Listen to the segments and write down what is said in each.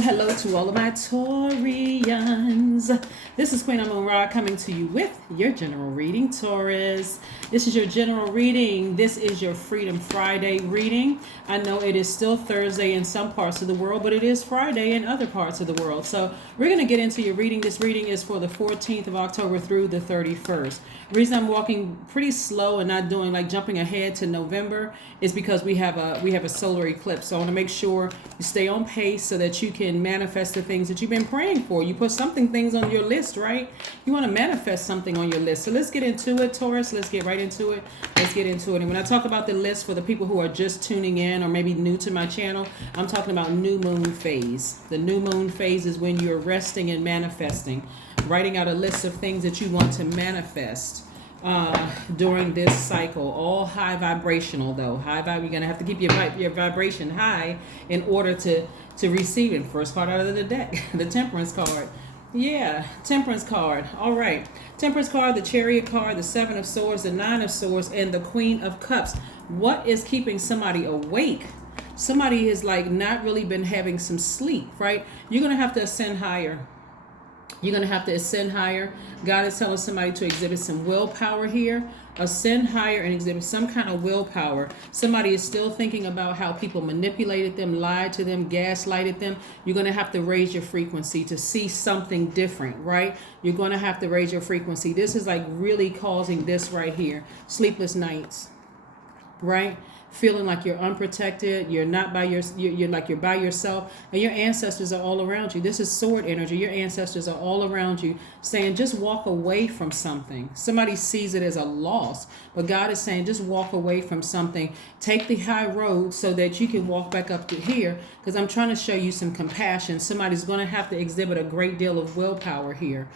Hello to all of my Taurians. This is Queen Amun Ra coming to you with your general reading, Taurus. This is your general reading. This is your Freedom Friday reading. I know it is still Thursday in some parts of the world, but it is Friday in other parts of the world. So we're going to get into your reading. This reading is for the 14th of October through the 31st. The reason I'm walking pretty slow and not doing like jumping ahead to November is because we have a solar eclipse. So I want to make sure you stay on pace so that you can manifest the things that you've been praying for. You put things on your list, right? You want to manifest something on your list. So let's get into it, Taurus. Let's get right into it. Let's get into it. And when I talk about the list for the people who are just tuning in or maybe new to my channel, I'm talking about new moon phase. The new moon phase is when you're resting and manifesting, writing out a list of things that you want to manifest during this cycle. All high vibrational though. High vibe. You're gonna have to keep your vibration high in order to receive it. First card out of the deck, the Temperance card. Yeah, Temperance card. All right, Temperance card, the Chariot card, the Seven of Swords, the Nine of Swords, and the Queen of Cups. What is keeping somebody awake? Somebody has like not really been having some sleep, right? You're gonna have to ascend higher. You're going to have to ascend higher. God is telling somebody to exhibit some willpower here. Ascend higher and exhibit some kind of willpower. Somebody is still thinking about how people manipulated them, lied to them, gaslighted them. You're going to have to raise your frequency to see something different, right? You're going to have to raise your frequency. This is like really causing this right here. Sleepless nights, right? Feeling like you're unprotected, you're not by you're like you're by yourself, and your ancestors are all around you. This is sword energy. Your ancestors are all around you saying just walk away from something. Somebody sees it as a loss, but God is saying just walk away from something. Take the high road so that you can walk back up to here, because I'm trying to show you some compassion. Somebody's going to have to exhibit a great deal of willpower here.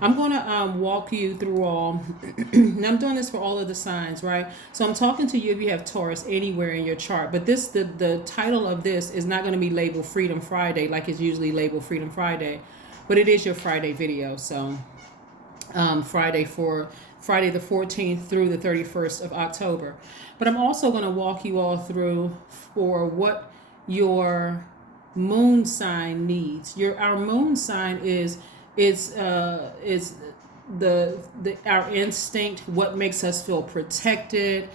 I'm going to walk you through all, and I'm doing this for all of the signs, right? So I'm talking to you if you have Taurus anywhere in your chart, but the title of this is not going to be labeled Freedom Friday like it's usually labeled Freedom Friday, but it is your Friday video. So Friday the 14th through the 31st of October. But I'm also going to walk you all through for what your moon sign needs. Our moon sign is our instinct, what makes us feel protected.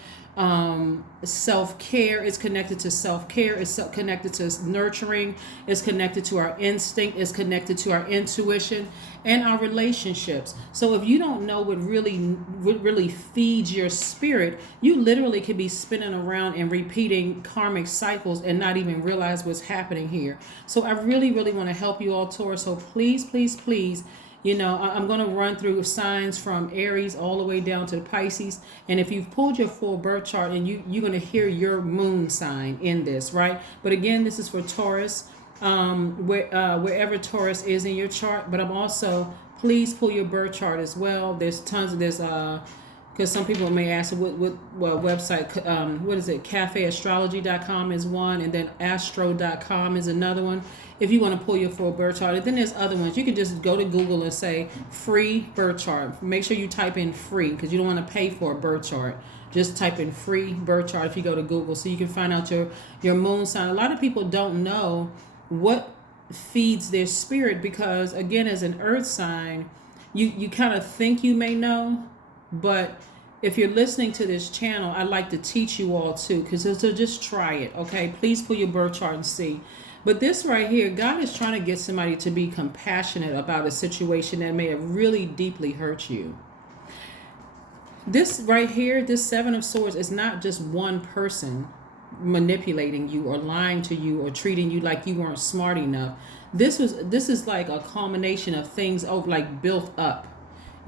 Self-care is connected to self-care. It's connected to nurturing. It's connected to our instinct. It's connected to our intuition and our relationships. So if you don't know what really feeds your spirit, you literally could be spinning around and repeating karmic cycles and not even realize what's happening here. So I really want to help you all, Taurus. So please, I'm going to run through signs from Aries all the way down to the Pisces. And if you've pulled your full birth chart, and you're going to hear your moon sign in this, right? But again, this is for Taurus, wherever Taurus is in your chart. But I'm also, please pull your birth chart as well. There's tons of this, because some people may ask what website, what is it? cafeastrology.com is one, and then astro.com is another one. If you want to pull your full birth chart, and then there's other ones. You can just go to Google and say free birth chart. Make sure you type in free, because you don't want to pay for a birth chart. Just type in free birth chart if you go to Google, so you can find out your moon sign. A lot of people don't know what feeds their spirit, because again, as an earth sign, you kind of think you may know, but if you're listening to this channel, I'd like to teach you all too, because so just try it, okay? Please pull your birth chart and see. But this right here, God is trying to get somebody to be compassionate about a situation that may have really deeply hurt you. This right here, this Seven of Swords, is not just one person manipulating you or lying to you or treating you like you weren't smart enough. This is like a culmination of things like built up.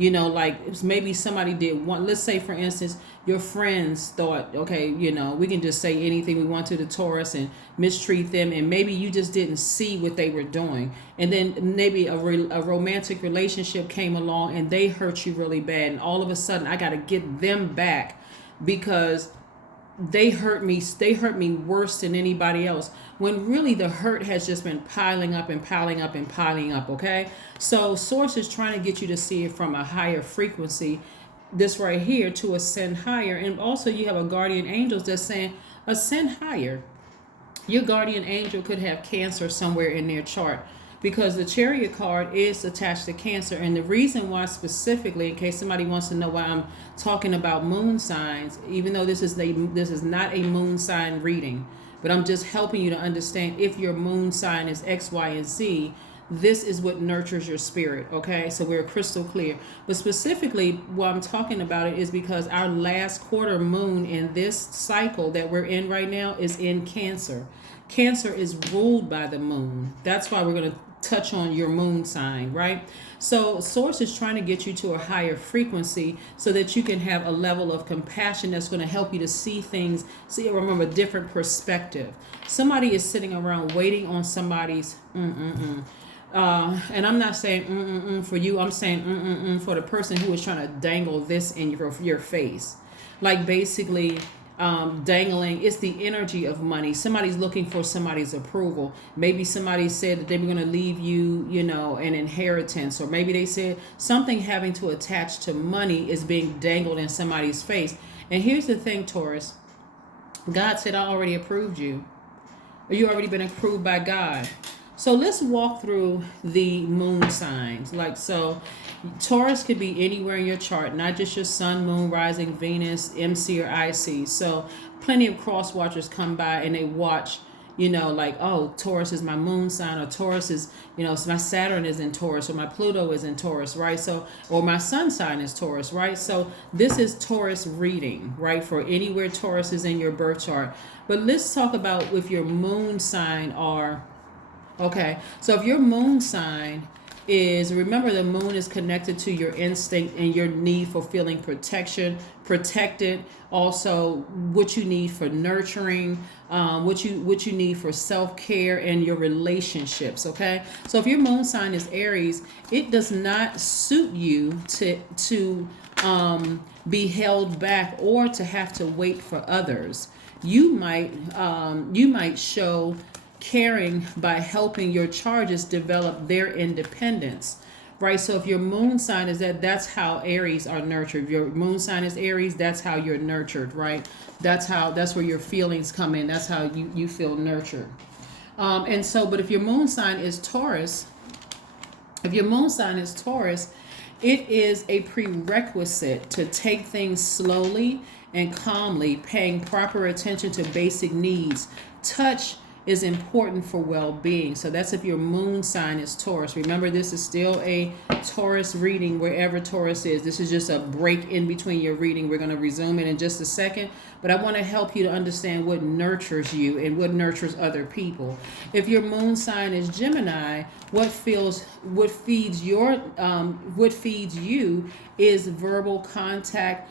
Like maybe somebody did one. Let's say, for instance, your friends thought, okay, we can just say anything we want to the Taurus and mistreat them. And maybe you just didn't see what they were doing. And then maybe a romantic relationship came along and they hurt you really bad. And all of a sudden, I got to get them back because they hurt me worse than anybody else, when really the hurt has just been piling up and piling up and piling up. Okay, so Source is trying to get you to see it from a higher frequency, this right here, to ascend higher. And also you have a guardian angels that's saying ascend higher. Your guardian angel could have Cancer somewhere in their chart, because the Chariot card is attached to Cancer. And the reason why, specifically, in case somebody wants to know why I'm talking about moon signs, even though this is not a moon sign reading, but I'm just helping you to understand, if your moon sign is X, Y, and Z, this is what nurtures your spirit. Okay, so we're crystal clear. But specifically, what I'm talking about it is because our last quarter moon in this cycle that we're in right now is in Cancer. Cancer is ruled by the moon. That's why we're going to touch on your moon sign, right? So source is trying to get you to a higher frequency so that you can have a level of compassion that's going to help you to see things, remember, different perspective. Somebody is sitting around waiting on somebody's and I'm not saying for you, I'm saying for the person who is trying to dangle this in your face. Like, basically, dangling, it's the energy of money. Somebody's looking for somebody's approval. Maybe somebody said that they were going to leave you, an inheritance, or maybe they said something having to attach to money is being dangled in somebody's face. And here's the thing, Taurus. God said, I already approved you. Or you already been approved by God. So let's walk through the moon signs. So Taurus could be anywhere in your chart, not just your sun, moon, rising, Venus, MC, or IC. So plenty of cross watchers come by and they watch, oh, Taurus is my moon sign, or Taurus is, so my Saturn is in Taurus, or my Pluto is in Taurus, right? So, or my sun sign is Taurus, right? So this is Taurus reading, right? For anywhere Taurus is in your birth chart. But let's talk about if your moon sign are... Okay, so if your moon sign is, remember, the moon is connected to your instinct and your need for feeling protected, also what you need for nurturing, what you need for self-care and your relationships. Okay, so if your moon sign is Aries, it does not suit you to be held back or to have to wait for others. You might show caring by helping your charges develop their independence, right? So if your moon sign is that's how Aries are nurtured. If your moon sign is Aries, that's how you're nurtured, right? That's where your feelings come in. That's how you feel nurtured. But if your moon sign is Taurus, it is a prerequisite to take things slowly and calmly, paying proper attention to basic needs. Touch is important for well-being. So that's if your moon sign is Taurus. Remember, this is still a Taurus reading wherever Taurus is. This is just a break in between your reading. We're going to resume it in just a second, but I want to help you to understand what nurtures you and what nurtures other people. If your moon sign is Gemini, what feeds you is verbal contact,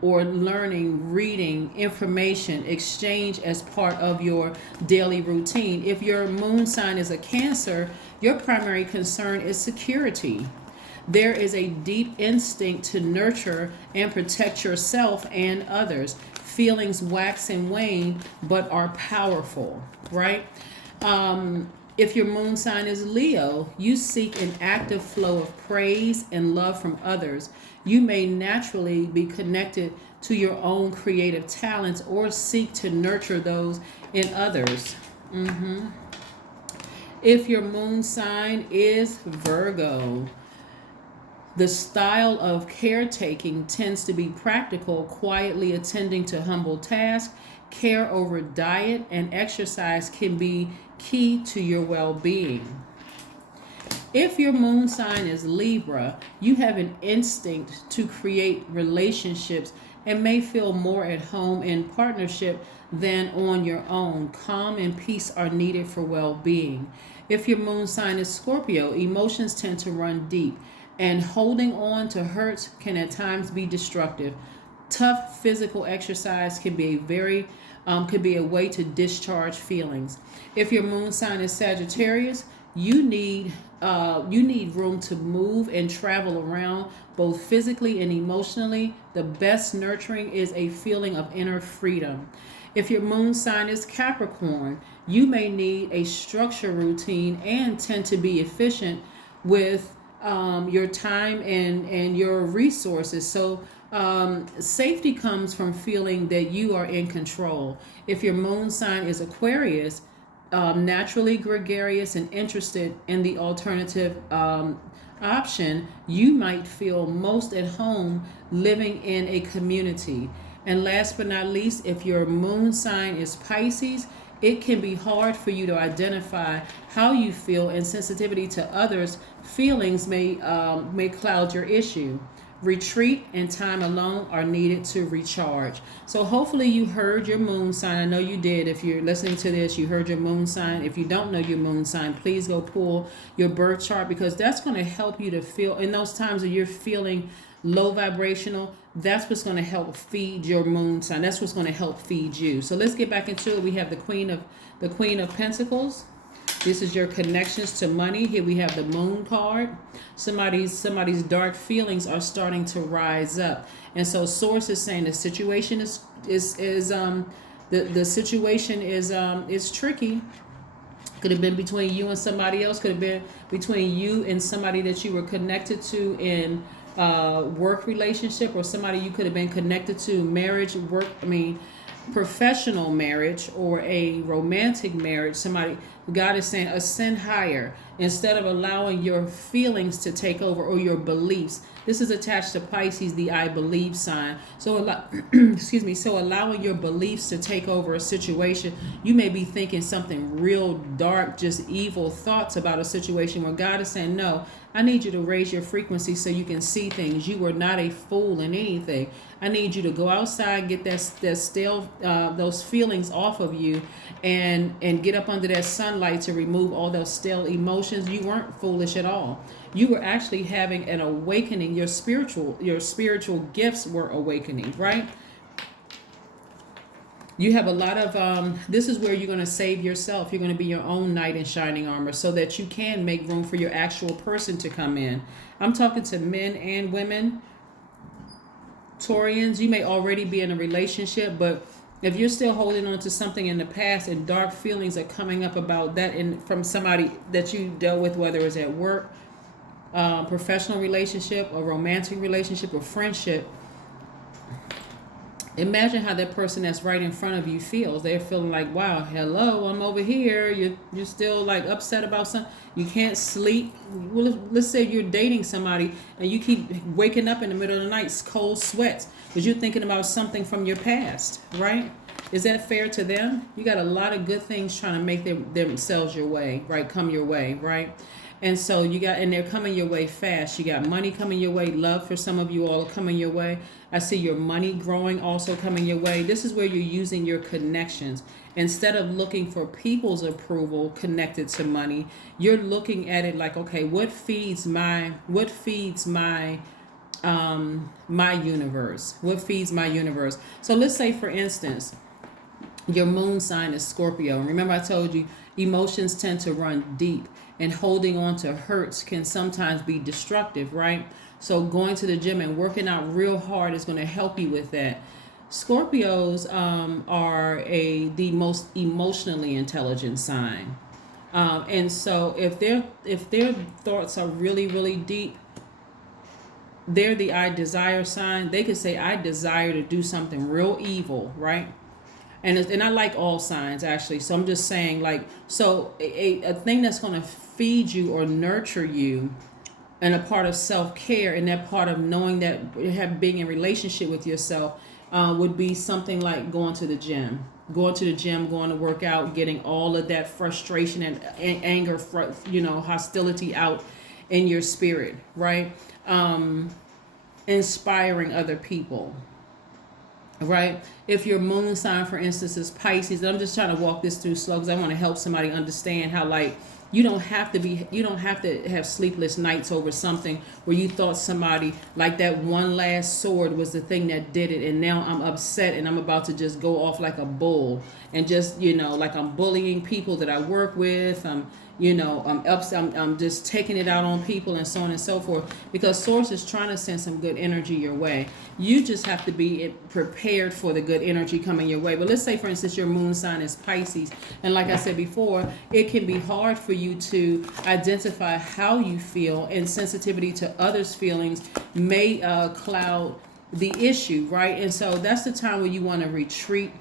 or learning, reading, information, exchange as part of your daily routine. If your moon sign is a Cancer, your primary concern is security. There is a deep instinct to nurture and protect yourself and others. Feelings wax and wane, but are powerful, right? If your moon sign is Leo, you seek an active flow of praise and love from others. You may naturally be connected to your own creative talents or seek to nurture those in others. If your moon sign is Virgo, the style of caretaking tends to be practical, quietly attending to humble tasks. Care over diet and exercise can be key to your well-being. If your moon sign is Libra, you have an instinct to create relationships and may feel more at home in partnership than on your own. Calm and peace are needed for well-being. If your moon sign is Scorpio, emotions tend to run deep, and holding on to hurts can at times be destructive. Tough physical exercise can be a way to discharge feelings. If your moon sign is Sagittarius, you need room to move and travel around, both physically and emotionally. The best nurturing is a feeling of inner freedom. If your moon sign is Capricorn, you may need a structure routine and tend to be efficient with your time and your resources. So Safety comes from feeling that you are in control. If your moon sign is Aquarius, naturally gregarious and interested in the alternative option, you might feel most at home living in a community. And last but not least, if your moon sign is Pisces, it can be hard for you to identify how you feel, and sensitivity to others' feelings may cloud your issue. Retreat and time alone are needed to recharge. So hopefully you heard your moon sign. I know you did. If you're listening to this, you heard your moon sign. If you don't know your moon sign, please go pull your birth chart, because that's going to help you to feel in those times that you're feeling low vibrational. That's what's going to help feed your moon sign. That's what's going to help feed you. So let's get back into it. We have the Queen of Pentacles. This is your connections to money. Here we have the Moon card. Somebody's dark feelings are starting to rise up, and so Source is saying the situation is the situation is tricky. Could have been between you and somebody else. Could have been between you and somebody that you were connected to in work relationship, or somebody you could have been connected to marriage, work. Professional marriage or a romantic marriage. Somebody, God is saying, ascend higher instead of allowing your feelings to take over, or your beliefs. This is attached to Pisces, the I believe sign. So excuse me. So allowing your beliefs to take over a situation, you may be thinking something real dark, just evil thoughts about a situation, where God is saying, no, I need you to raise your frequency so you can see things. You are not a fool in anything. I need you to go outside, get that stale, those feelings off of you, and get up under that sunlight to remove all those stale emotions. You weren't foolish at all. You were actually having an awakening. Your spiritual gifts were awakening, right? You have a lot of, this is where you're going to save yourself. You're going to be your own knight in shining armor, so that you can make room for your actual person to come in. I'm talking to men and women. Taurians, you may already be in a relationship, but if you're still holding on to something in the past and dark feelings are coming up about that from somebody that you dealt with, whether it's at work, professional relationship, or romantic relationship, or friendship, imagine how that person that's right in front of you feels. They're feeling like, wow, hello, I'm over here. You're still like upset about something. You can't sleep. Well, let's say you're dating somebody and you keep waking up in the middle of the night, cold sweats, because you're thinking about something from your past, right? Is that fair to them? You got a lot of good things trying to make themselves your way, right? Come your way, right? And so and they're coming your way fast. You got money coming your way. Love for some of you all coming your way. I see your money growing also coming your way. This is where you're using your connections. Instead of looking for people's approval connected to money, you're looking at it like, okay, what feeds my my universe? What feeds my universe? So let's say, for instance, your moon sign is Scorpio. Remember I told you emotions tend to run deep, and holding on to hurts can sometimes be destructive, right? So going to the gym and working out real hard is going to help you with that. Scorpios are the most emotionally intelligent sign. And so if their thoughts are really, really deep, they're the I desire sign. They could say, I desire to do something real evil, right? And I like all signs, actually. So I'm just saying, like, so a thing that's going to feed you or nurture you, and a part of self-care, and that part of knowing that being in relationship with yourself would be something like going to the gym, going to work out, getting all of that frustration and anger, hostility out in your spirit, right? Inspiring other people. Right? If your moon sign, for instance, is Pisces, I'm just trying to walk this through slow because I want to help somebody understand how, like, you don't have to have sleepless nights over something where you thought somebody, like that one last sword was the thing that did it, and now I'm upset and I'm about to just go off like a bull and just, like I'm bullying people that I work with. I'm just taking it out on people and so on and so forth, because Source is trying to send some good energy your way. You just have to be prepared for the good energy coming your way. But let's say, for instance, your moon sign is Pisces, and like I said before, it can be hard for you to identify how you feel, and sensitivity to others' feelings may cloud the issue, right? And so that's the time where you want to retreat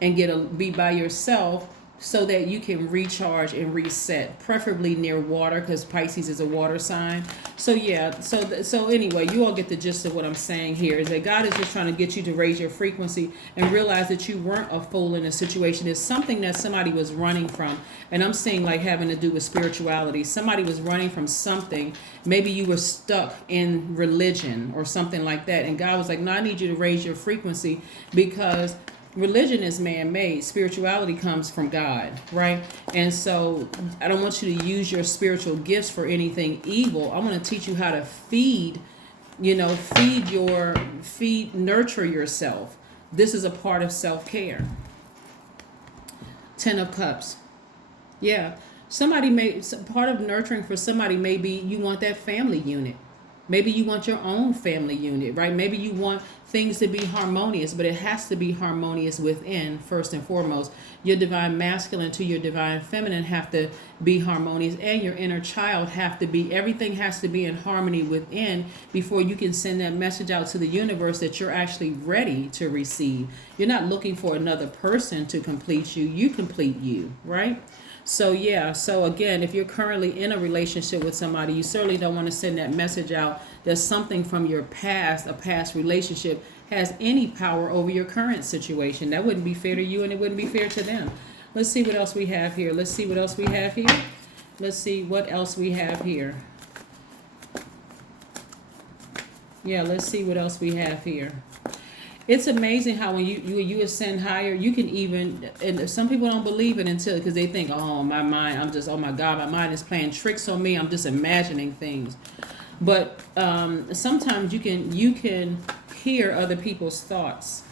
and be by yourself so that you can recharge and reset, preferably near water, because Pisces is a water sign. So yeah, so anyway, you all get the gist of what I'm saying here, is that God is just trying to get you to raise your frequency and realize that you weren't a fool in a situation. It's something that somebody was running from, and I'm seeing like having to do with spirituality. Somebody was running from something. Maybe you were stuck in religion or something like that, and God was like, no, I need you to raise your frequency, because religion is man-made. Spirituality comes from God, right? And so I don't want you to use your spiritual gifts for anything evil. I want to teach you how to nurture yourself. This is a part of self-care. 10 of Cups. Yeah. Part of nurturing for somebody may be you want that family unit. Maybe you want your own family unit, right? Maybe you want things to be harmonious, but it has to be harmonious within, first and foremost. Your divine masculine to your divine feminine have to be harmonious, and your inner child everything has to be in harmony within before you can send that message out to the universe that you're actually ready to receive. You're not looking for another person to complete you. You complete you, right? So yeah, so again, if you're currently in a relationship with somebody, you certainly don't want to send that message out that something from your past, a past relationship, has any power over your current situation. That wouldn't be fair to you, and it wouldn't be fair to them. Let's see what else we have here. Let's see what else we have here. Yeah, let's see what else we have here. It's amazing how when you ascend higher, you can even, and some people don't believe it because they think, oh, my mind, oh my God, my mind is playing tricks on me. I'm just imagining things. But sometimes you can hear other people's thoughts.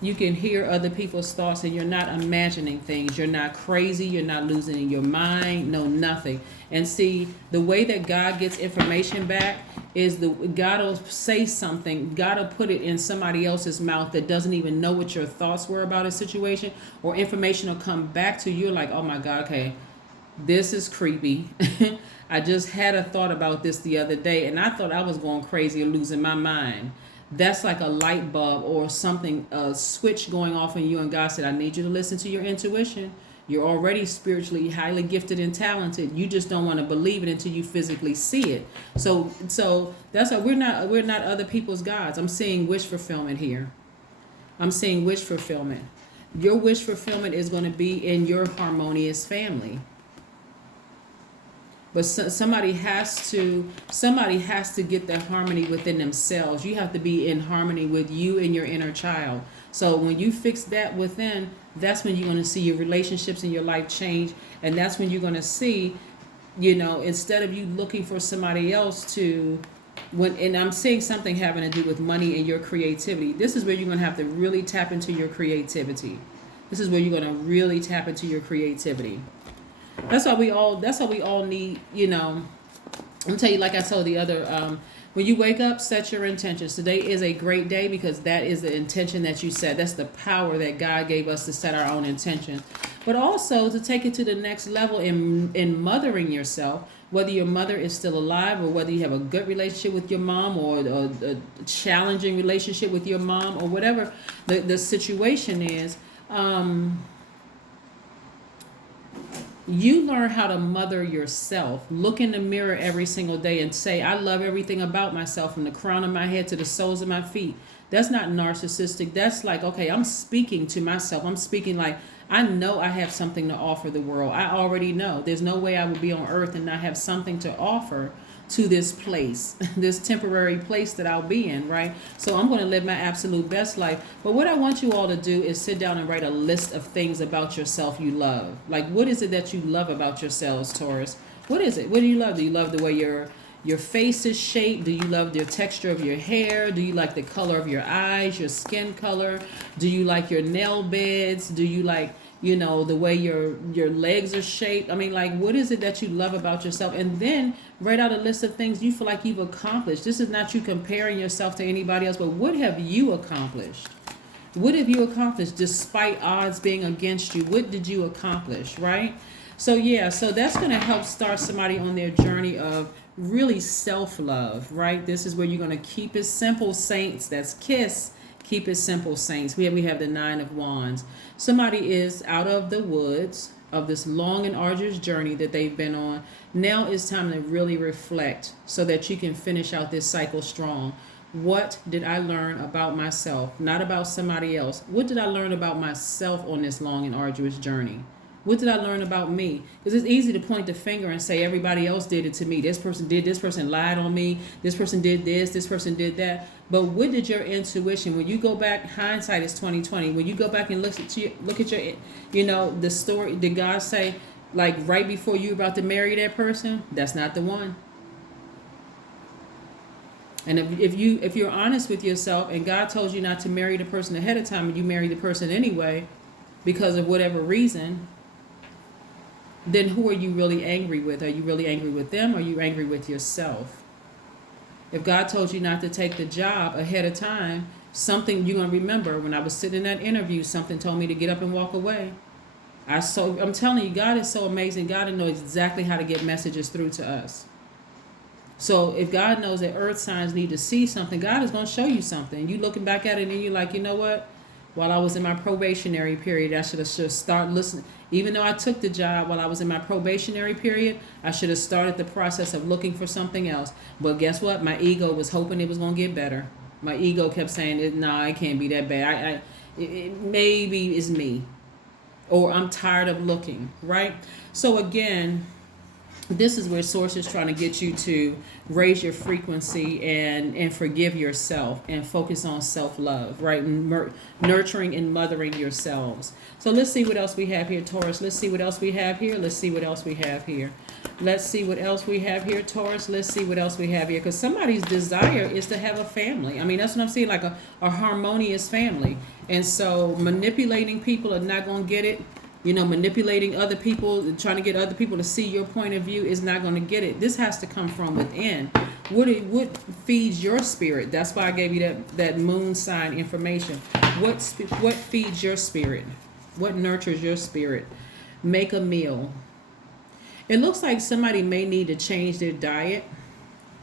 You can hear other people's thoughts, and you're not imagining things. You're not crazy. You're not losing your mind. No, nothing. And see, the way that God gets information back is God will say something. God will put it in somebody else's mouth that doesn't even know what your thoughts were about a situation, or information will come back to you like, oh my God, okay, this is creepy. I just had a thought about this the other day, and I thought I was going crazy or losing my mind. That's like a light bulb or something, a switch going off in you, and God said, I need you to listen to your intuition. You're already spiritually highly gifted and talented. You just don't want to believe it until you physically see it. So that's why we're not other people's gods. I'm seeing wish fulfillment here. I'm seeing wish fulfillment. Your wish fulfillment is going to be in your harmonious family. But somebody has to get that harmony within themselves. You have to be in harmony with you and your inner child. So when you fix that within, that's when you're going to see your relationships in your life change. And that's when you're going to see, instead of you looking for somebody else and I'm seeing something having to do with money and your creativity. This is where you're going to have to really tap into your creativity. This is where you're going to really tap into your creativity. That's why we all need, I'm gonna tell you, like I told the other, when you wake up, set your intentions. Today is a great day because that is the intention that you set. That's the power that God gave us to set our own intention. But also to take it to the next level in mothering yourself, whether your mother is still alive or whether you have a good relationship with your mom or a challenging relationship with your mom or whatever the situation is. You learn how to mother yourself. Look in the mirror every single day and say, I love everything about myself from the crown of my head to the soles of my feet. That's not narcissistic. That's like, okay, I'm speaking to myself. I'm speaking like, I know I have something to offer the world. I already know. There's no way I would be on earth and not have something to offer to this place, this temporary place that I'll be in, right? So I'm going to live my absolute best life. But what I want you all to do is sit down and write a list of things about yourself you love. Like, what is it that you love about yourselves, Taurus? What is it? What do you love? Do you love the way your face is shaped? Do you love the texture of your hair? Do you like the color of your eyes, your skin color? Do you like your nail beds? Do you like, the way your legs are shaped? I mean, like, what is it that you love about yourself? And then write out a list of things you feel like you've accomplished. This is not you comparing yourself to anybody else, but what have you accomplished? What have you accomplished despite odds being against you? What did you accomplish, right? So yeah, so that's going to help start somebody on their journey of really self-love, right? This is where you're going to keep it simple, saints. That's KISS. Keep it simple, saints. We have the 9 of Wands. Somebody is out of the woods of this long and arduous journey that they've been on. Now it's time to really reflect so that you can finish out this cycle strong. What did I learn about myself? Not about somebody else. What did I learn about myself on this long and arduous journey? What did I learn about me? Because it's easy to point the finger and say everybody else did it to me. This person did, this person lied on me, this person did this person did that. But what did your intuition, when you go back, hindsight is 2020, when you go back and look at your, the story, did God say, like right before you were about to marry that person, that's not the one? And if you're honest with yourself and God told you not to marry the person ahead of time and you marry the person anyway because of whatever reason, then who are you really angry with? Are you really angry with them or are you angry with yourself? If God told you not to take the job ahead of time, something you're going to remember. When I was sitting in that interview, something told me to get up and walk away. I'm telling you, God is so amazing. God knows exactly how to get messages through to us. So if God knows that earth signs need to see something, God is going to show you something. You looking back at it and you're like, you know what? While I was in my probationary period, I should have started listening. Even though I took the job while I was in my probationary period, I should have started the process of looking for something else. But guess what? My ego was hoping it was going to get better. My ego kept saying, nah, it can't be that bad. Maybe it's me. Or I'm tired of looking, right? So again, this is where Source is trying to get you to raise your frequency and forgive yourself and focus on self-love, right? Nurturing and mothering yourselves. So let's see what else we have here, Taurus. Let's see what else we have here. Let's see what else we have here. Let's see what else we have here, Taurus. Let's see what else we have here. Because somebody's desire is to have a family. I mean, that's what I'm seeing, like a harmonious family. And so manipulating people are not going to get it. Manipulating other people, trying to get other people to see your point of view is not going to get it. This has to come from within. What feeds your spirit? That's why I gave you that moon sign information. What feeds your spirit? What nurtures your spirit? Make a meal. It looks like somebody may need to change their diet,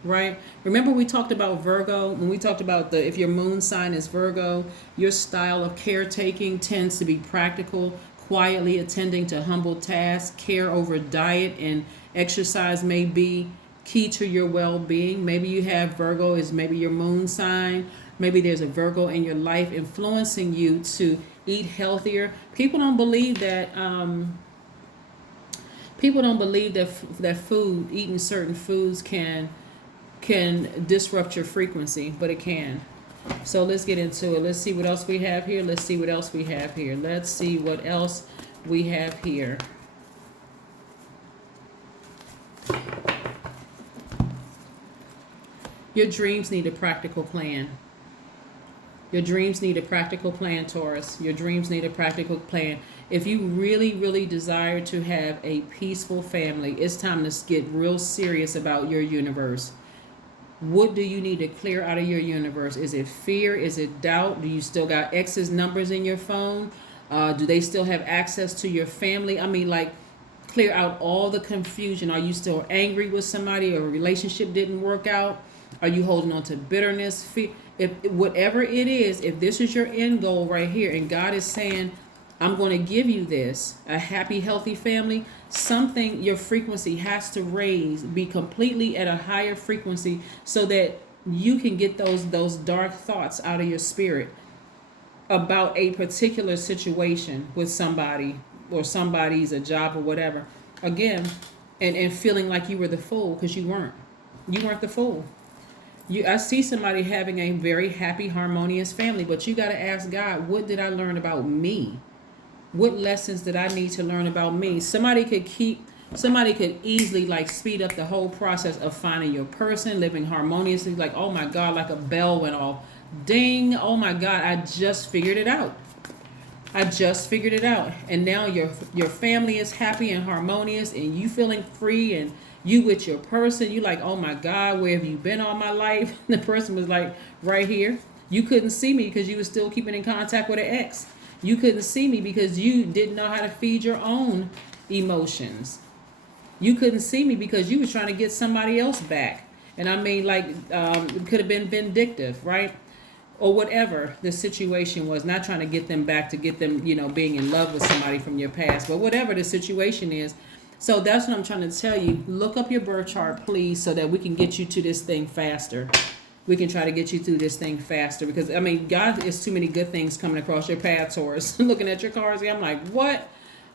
right? Remember we talked about Virgo, when we talked about if your moon sign is Virgo, your style of caretaking tends to be practical, quietly attending to humble tasks. Care over diet and exercise may be key to your well-being. Maybe you have Virgo is maybe your moon sign. Maybe there's a Virgo in your life influencing you to eat healthier. People don't believe that that food, eating certain foods can disrupt your frequency, but it can. So let's get into it. Let's see what else we have here. Let's see what else we have here. Let's see what else we have here. Your dreams need a practical plan. Your dreams need a practical plan, Taurus. Your dreams need a practical plan. If you really, really desire to have a peaceful family, it's time to get real serious about your universe. What do you need to clear out of your universe? Is it fear? Is it doubt? Do you still got ex's numbers in your phone? Do they still have access to your family? I mean, like, clear out all the confusion. Are you still angry with somebody or a relationship didn't work out? Are you holding on to bitterness? If whatever it is, if this is your end goal right here, and God is saying, I'm going to give you this, a happy, healthy family, something your frequency has to raise, be completely at a higher frequency so that you can get those dark thoughts out of your spirit about a particular situation with somebody or somebody's a job or whatever. Again, and feeling like you were the fool because you weren't. You weren't the fool. I see somebody having a very happy, harmonious family, but you got to ask God, what did I learn about me? What lessons did I need to learn about me? Somebody could easily like speed up the whole process of finding your person, living harmoniously. Like, oh my God, like a bell went off. Ding. Oh my God, I just figured it out. And now your family is happy and harmonious and you feeling free and you with your person. You like, oh my God, where have you been all my life? The person was like, right here. You couldn't see me because you were still keeping in contact with an ex. You couldn't see me because you didn't know how to feed your own emotions. You couldn't see me because you was trying to get somebody else back. And I mean, like, it could have been vindictive, right? Or whatever the situation was, not trying to get them back to get them, being in love with somebody from your past, but whatever the situation is. So that's what I'm trying to tell you. Look up your birth chart, please, so that we can get you to this thing faster. We can try to get you through this thing faster because, I mean, God is too many good things coming across your path, Taurus. Looking at your cards, I'm like, what?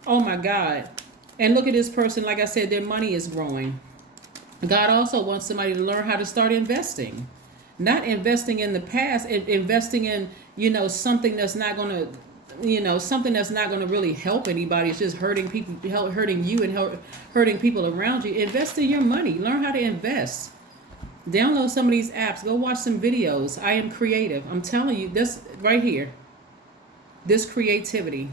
Oh, my God. And look at this person. Like I said, their money is growing. God also wants somebody to learn how to start investing. Not investing in the past, investing in, something that's not going to, something that's not going to really help anybody. It's just hurting people, hurting you and hurting people around you. Invest in your money. Learn how to invest. Download some of these apps. Go watch some videos. I am creative. I'm telling you this right here. This creativity.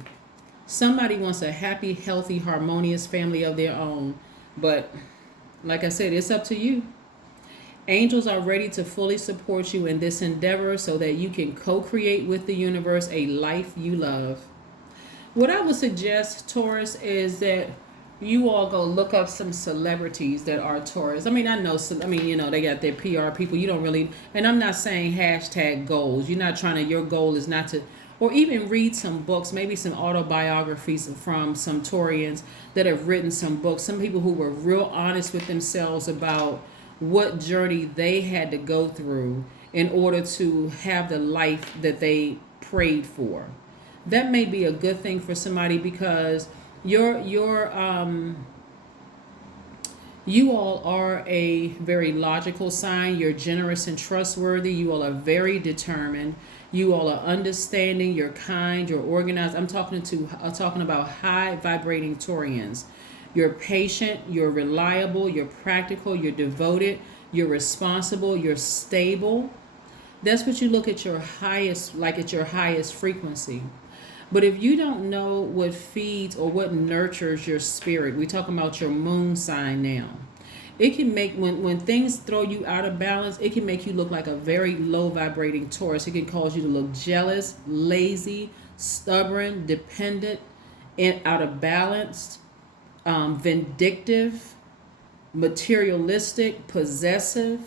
Somebody wants a happy, healthy, harmonious family of their own. But like I said, it's up to you. Angels are ready to fully support you in this endeavor so that you can co-create with the universe a life you love. What I would suggest, Taurus, is that you all go look up some celebrities that are Taurus. I mean, they got their PR people. You don't really, and I'm not saying hashtag goals. You're not trying to, your goal is not to, or even read some books, maybe some autobiographies from some Taurians that have written some books. Some people who were real honest with themselves about what journey they had to go through in order to have the life that they prayed for. That may be a good thing for somebody because you all are a very logical sign. You're generous and trustworthy. You all are very determined. You all are understanding. You're kind. You're organized. I'm talking about high vibrating Taurians. You're patient, you're reliable, you're practical, you're devoted, you're responsible, you're stable. That's what you look at your highest, like at your highest frequency. But if you don't know what feeds or what nurtures your spirit, we're talking about your moon sign now. It can make, when things throw you out of balance, it can make you look like a very low vibrating Taurus. It can cause you to look jealous, lazy, stubborn, dependent, and out of balance. Vindictive, materialistic, possessive,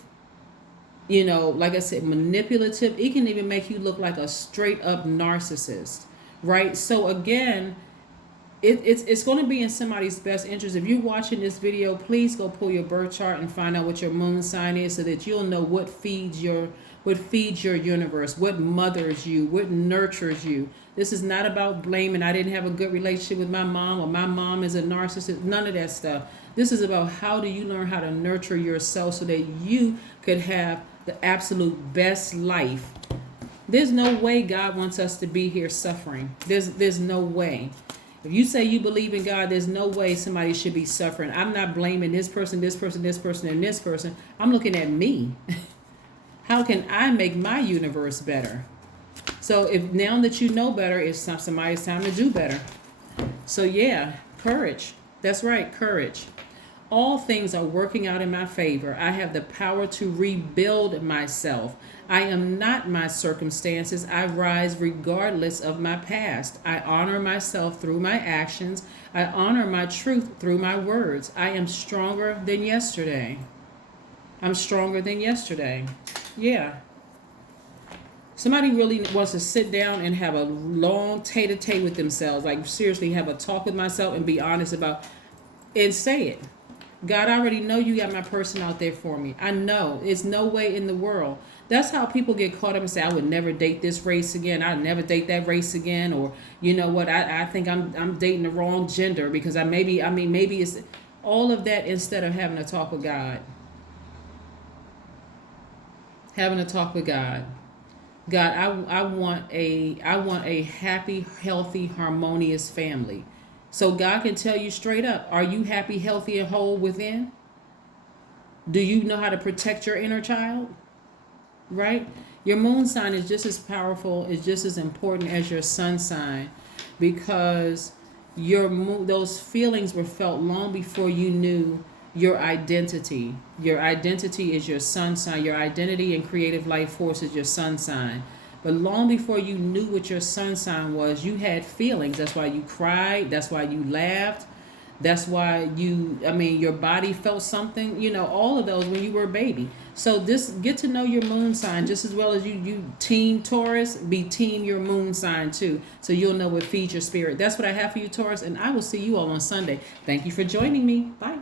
like I said, manipulative. It can even make you look like a straight up narcissist, right? So again, it's going to be in somebody's best interest. If you're watching this video, please go pull your birth chart and find out what your moon sign is so that you'll know what feeds your universe, what mothers you, what nurtures you. This is not about blaming. I didn't have a good relationship with my mom, or my mom is a narcissist. None of that stuff. This is about how do you learn how to nurture yourself so that you could have the absolute best life. There's no way God wants us to be here suffering. There's no way. If you say you believe in God, there's no way somebody should be suffering. I'm not blaming this person, and this person. I'm looking at me. How can I make my universe better? So if now that you know better, it's somebody's time to do better. So yeah, courage. That's right, courage. All things are working out in my favor. I have the power to rebuild myself. I am not my circumstances. I rise regardless of my past. I honor myself through my actions. I honor my truth through my words. I am stronger than yesterday. I'm stronger than yesterday. Yeah. Somebody really wants to sit down and have a long tete-a-tete with themselves. Like seriously have a talk with myself and be honest about and say it. God, I already know you got my person out there for me. I know. It's no way in the world. That's how people get caught up and say, I would never date this race again. I'd never date that race again. Or, you know what, I think I'm dating the wrong gender because maybe it's all of that instead of having a talk with God. Having a talk with God. God, I want a happy, healthy, harmonious family. So God can tell you straight up, are you happy, healthy, and whole within? Do you know how to protect your inner child? Right? Your moon sign is just as powerful, is just as important as your sun sign, because those feelings were felt long before you knew your identity. Your identity is your sun sign. Your identity and creative life force is your sun sign. But long before you knew what your sun sign was, you had feelings. That's why you cried. That's why you laughed. That's why your body felt something, all of those when you were a baby. So this, get to know your moon sign just as well as you team Taurus, be team your moon sign too. So you'll know what feeds your spirit. That's what I have for you, Taurus, and I will see you all on Sunday. Thank you for joining me. Bye.